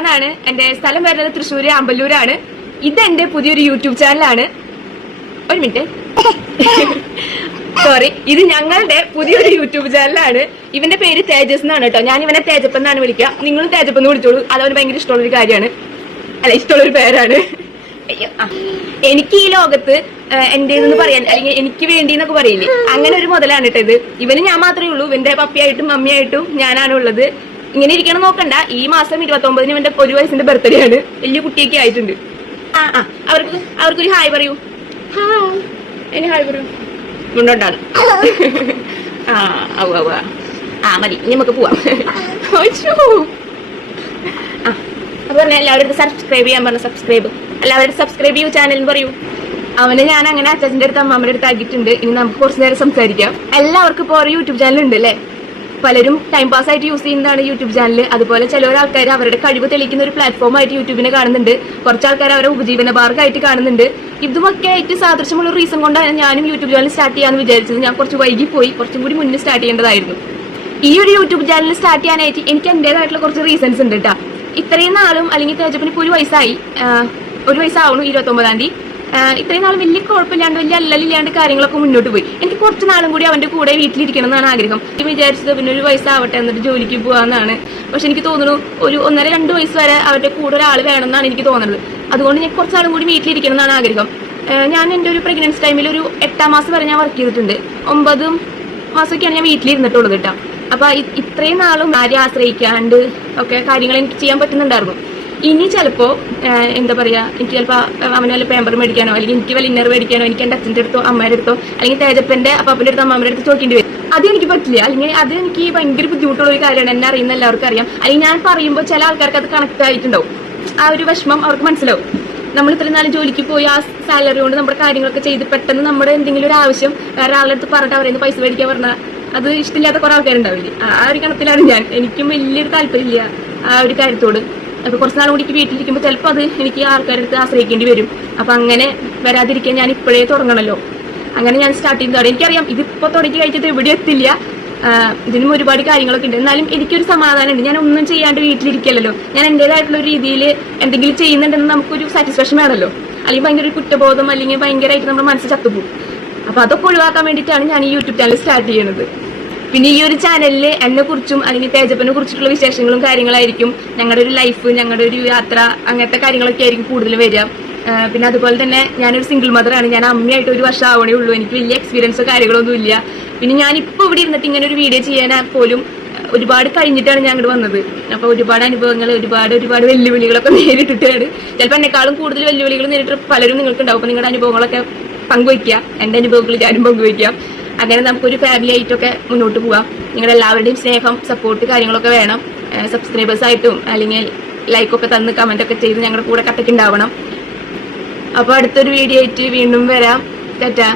എന്നാണ്. എന്റെ സ്ഥലം വരുന്നത് തൃശ്ശൂര് അമ്പലൂരാണ്. ഇതെന്റെ പുതിയൊരു യൂട്യൂബ് ചാനലാണ്. ഒരു മിനിറ്റ്, സോറി, ഇത് ഞങ്ങളുടെ പുതിയൊരു യൂട്യൂബ് ചാനലാണ്. ഇവന്റെ പേര് തേജസ് എന്നാണ് കേട്ടോ. ഞാൻ ഇവനെ തേജപ്പ് എന്നാണ് വിളിക്കുക. നിങ്ങളും തേജപ്പ് എന്ന് വിളിച്ചോളൂ. അതവന് ഭയങ്കര ഇഷ്ടമുള്ളൊരു കാര്യമാണ്, അല്ല ഇഷ്ടമുള്ളൊരു പേരാണ്. എനിക്ക് ഈ ലോകത്ത് എന്റേതെന്ന് പറയാൻ, അല്ലെങ്കിൽ എനിക്ക് വേണ്ടി എന്നൊക്കെ പറയില്ലേ, അങ്ങനെ ഒരു മുതലാണ് കേട്ടോ ഇത്. ഇവന് ഞാൻ മാത്രമേ ഉള്ളൂ. ഇവന്റെ പപ്പിയായിട്ടും മമ്മിയായിട്ടും ഞാനാണ് ഉള്ളത്. ഇങ്ങനെ ഇരിക്കണം നോക്കണ്ട. ഈ മാസം 29-ന് ഇവന്റെ 1 വയസ്സിന്റെ ബർത്ത്ഡേ ആണ്. വലിയ കുട്ടിയൊക്കെ ആയിട്ടുണ്ട്. അവർക്കൊരു ഹായ് പറയൂ. ഇനി ഹായ് പറയൂ. മുണ്ടോണ്ടാണ്. മതി, ഇനി നമുക്ക് പോവാം. അപ്പൊ പറഞ്ഞ എല്ലാവരും സബ്സ്ക്രൈബ് ചെയ്യാൻ പറഞ്ഞു. എല്ലാവരും സബ്സ്ക്രൈബ് ചെയ്യൂ ചാനൽ പറയൂ. അവനെ ഞാൻ അങ്ങനെ അച്ഛൻ്റെ അടുത്ത് അമ്മാമ്മയുടെ അടുത്ത് ആക്കിയിട്ടുണ്ട്. ഇനി നമുക്ക് കുറച്ചു നേരം സംസാരിക്കാം. എല്ലാവർക്കും ഇപ്പോൾ ഒരു യൂട്യൂബ് ചാനൽ ഉണ്ട് അല്ലേ? പലരും ടൈം പാസ് ആയിട്ട് യൂസ് ചെയ്യുന്നതാണ് യൂട്യൂബ് ചാനൽ. അതുപോലെ ചില ആൾക്കാർ അവരുടെ കഴിവ് തെളിയിക്കുന്ന ഒരു പ്ലാറ്റ്ഫോം ആയിട്ട് യൂട്യൂബിനെ കാണുന്നുണ്ട്. കുറച്ച് ആൾക്കാർ അവരെ ഉപജീവന മാർഗ്ഗമായിട്ട് കാണുന്നുണ്ട്. ഇതുമൊക്കെ ആയിട്ട് സാദൃശ്യമുള്ള റീസൺ കൊണ്ടാണ് ഞാനും യൂട്യൂബ് ചാനൽ സ്റ്റാർട്ട് ചെയ്യാന്ന് വിചാരിച്ചത്. ഞാൻ കുറച്ച് വൈകി പോയി, കുറച്ചും കൂടി മുന്നേ സ്റ്റാർട്ട് ചെയ്യേണ്ടതായിരുന്നു. ഈ ഒരു യൂട്യൂബ് ചാനൽ സ്റ്റാർട്ട് ചെയ്യാനായിട്ട് എനിക്ക് എന്റേതായിട്ടുള്ള കുറച്ച് റീസൺസ് ഉണ്ട് കേട്ടോ. ഇത്രയും നാളും, അല്ലെങ്കിൽ തേജപ്പിന് ഇപ്പോൾ 1 വയസ്സായി, 1 വയസ്സാവണു 29-ാം തീയതി. ഇത്രയും നാളും വലിയ കുഴപ്പമില്ലാണ്ട്, വലിയ അല്ലലില്ലാണ്ട് കാര്യങ്ങളൊക്കെ മുന്നോട്ട് പോയി. എനിക്ക് കുറച്ച് നാളും കൂടി അവന്റെ കൂടെ വീട്ടിലിരിക്കണം എന്നാണ് ആഗ്രഹം. വിചാരിച്ചത് പിന്നെ 1 വയസ്സാവട്ടെ, എന്നിട്ട് ജോലിക്ക് പോകാന്നാണ്. പക്ഷെ എനിക്ക് തോന്നുന്നു ഒരു 1.5-2 വയസ്സ് വരെ അവരുടെ കൂടെ ഒരാൾ വേണമെന്നാണ് എനിക്ക് തോന്നുന്നത്. അതുകൊണ്ട് ഞാൻ കുറച്ചാളും കൂടി വീട്ടിലിരിക്കണം എന്നാണ് ആഗ്രഹം. ഞാൻ എൻ്റെ ഒരു പ്രഗ്നൻസി ടൈമിൽ ഒരു 8-ാം മാസം വരെ ഞാൻ വർക്ക് ചെയ്തിട്ടുണ്ട്. 9 മാസമൊക്കെയാണ് ഞാൻ വീട്ടിലിരുന്നിട്ടുള്ളത് കേട്ടോ. അപ്പൊ ഇത്രയും നാളും ആരെ ആശ്രയിക്കാണ്ട് ഒക്കെ കാര്യങ്ങൾ എനിക്ക് ചെയ്യാൻ പറ്റുന്നുണ്ടായിരുന്നു. ഇനി ചിലപ്പോ എന്താ പറയാ, എനിക്ക് ചിലപ്പോൾ അവന് വല്ല പേമ്പർ മേടിക്കാനോ, അല്ലെങ്കിൽ എനിക്ക് വല്ല ഇന്നർ മേടിക്കാനോ എനിക്ക് എൻ്റെ അച്ഛൻ്റെ അടുത്തോ അമ്മയുടെ അടുത്തോ, അല്ലെങ്കിൽ തേജപ്പന്റെ അപ്പാപ്പൻ്റെ അടുത്തോ അമ്മയുടെ അടുത്ത് ചോദിക്കേണ്ടി വരും. അത് എനിക്ക് പറ്റില്ല. അല്ലെങ്കിൽ അത് എനിക്ക് ഭയങ്കര ബുദ്ധിമുട്ടുള്ള ഒരു കാര്യമാണ്. എന്നെ അറിയുന്ന എല്ലാവർക്കും അറിയാം. അല്ലെങ്കിൽ ഞാൻ പറയുമ്പോൾ ചില ആൾക്കാർക്ക് അത് കണക്ട് ആയിട്ടുണ്ടാവും. ആ ഒരു വിഷമം അവർക്ക് മനസ്സിലാവും. നമ്മൾ ഇത്രയും നാളെ ജോലിക്ക് പോയി ആ സാലറി കൊണ്ട് നമ്മുടെ കാര്യങ്ങളൊക്കെ ചെയ്ത് പെട്ടെന്ന് നമ്മുടെ എന്തെങ്കിലും ഒരു ആവശ്യം വേറെ ആളുടെ അടുത്ത് പറഞ്ഞിട്ട് അവരെ പൈസ മേടിക്കാൻ പറഞ്ഞാൽ അത് ഇഷ്ടമില്ലാത്ത കുറെ ആൾക്കാരുണ്ടാവില്ലേ. ആ ഒരു കണത്തിലാണ് ഞാൻ. എനിക്കും വലിയൊരു താല്പര്യമില്ല ആ ഒരു കാര്യത്തോട്. അപ്പൊ കുറച്ച് നാൾ കൂടി വീട്ടിലിരിക്കുമ്പോൾ ചിലപ്പോൾ അത് എനിക്ക് ആൾക്കാരുടെ അടുത്ത് ആശ്രയിക്കേണ്ടി വരും. അപ്പൊ അങ്ങനെ വരാതിരിക്കാൻ ഞാൻ ഇപ്പോഴേ തുടങ്ങണമല്ലോ. അങ്ങനെ ഞാൻ സ്റ്റാർട്ട് ചെയ്യുന്നതാണ്. എനിക്കറിയാം ഇതിപ്പോ തുടങ്ങി കഴിച്ചിട്ട് എവിടെ എത്തില്ല. ഇതിനും ഒരുപാട് കാര്യങ്ങളൊക്കെ ഉണ്ട്. എന്നാലും എനിക്കൊരു സമാധാനമുണ്ട്. ഞാൻ ഒന്നും ചെയ്യാണ്ട് വീട്ടിലിരിക്കല്ലോ. ഞാൻ എന്റേതായിട്ടുള്ള ഒരു രീതിയിൽ എന്തെങ്കിലും ചെയ്യുന്നുണ്ടെന്ന് നമുക്കൊരു സാറ്റിസ്ഫാക്ഷൻ വേണമല്ലോ. അല്ലെങ്കിൽ ഭയങ്കര ഒരു കുറ്റബോധം, അല്ലെങ്കിൽ ഭയങ്കരമായിട്ട് നമ്മുടെ മനസ്സ് ചത്തുപോകും. അപ്പൊ അതൊക്കെ ഒഴിവാക്കാൻ വേണ്ടിയിട്ടാണ് ഞാൻ ഈ യൂട്യൂബ് ചാനൽ സ്റ്റാർട്ട് ചെയ്യുന്നത്. പിന്നെ ഈ ഒരു ചാനലിൽ എന്നെ കുറിച്ചും അല്ലെങ്കിൽ തേജപ്പനെ കുറിച്ചിട്ടുള്ള വിശേഷങ്ങളും കാര്യങ്ങളായിരിക്കും. ഞങ്ങളുടെ ഒരു ലൈഫ്, ഞങ്ങളുടെ ഒരു യാത്ര, അങ്ങനത്തെ കാര്യങ്ങളൊക്കെ ആയിരിക്കും കൂടുതൽ വരിക. പിന്നെ അതുപോലെ തന്നെ ഞാനൊരു സിംഗിൾ മദറാണ്. ഞാൻ അമ്മയായിട്ട് 1 വർഷം ആവണേ ഉള്ളൂ. എനിക്ക് വലിയ എക്സ്പീരിയൻസോ കാര്യങ്ങളൊന്നും ഇല്ല. പിന്നെ ഞാനിപ്പോൾ ഇവിടെ ഇരുന്നിട്ട് ഇങ്ങനെ ഒരു വീഡിയോ ചെയ്യാൻ പോലും ഒരുപാട് കഴിഞ്ഞിട്ടാണ് ഞാൻ അങ്ങോട്ട് വന്നത്. അപ്പൊ ഒരുപാട് അനുഭവങ്ങൾ, ഒരുപാട് വെല്ലുവിളികളൊക്കെ നേരിട്ടിട്ടാണ്. ചിലപ്പോൾ എന്നെക്കാളും കൂടുതൽ വെല്ലുവിളികൾ നേരിട്ട് പലരും നിങ്ങൾക്ക് ഉണ്ടാവും. അപ്പൊ നിങ്ങളുടെ അനുഭവങ്ങളൊക്കെ പങ്കുവയ്ക്കുക. എന്റെ അനുഭവങ്ങൾ ഞാനും പങ്കുവയ്ക്കാം. അങ്ങനെ നമുക്കൊരു ഫാമിലി ആയിട്ടൊക്കെ മുന്നോട്ട് പോവാം. നിങ്ങളുടെ എല്ലാവരുടെയും സ്നേഹം, സപ്പോർട്ട് കാര്യങ്ങളൊക്കെ വേണം. സബ്സ്ക്രൈബേഴ്സ് ആയിട്ടും അല്ലെങ്കിൽ ലൈക്കൊക്കെ തന്ന് കമന്റ് ഒക്കെ ചെയ്ത് ഞങ്ങളുടെ കൂടെ കട്ടയ്ക്ക് ഉണ്ടാവണം. അപ്പൊ അടുത്തൊരു വീഡിയോ ആയിട്ട് വീണ്ടും വരാം. ടാറ്റാ.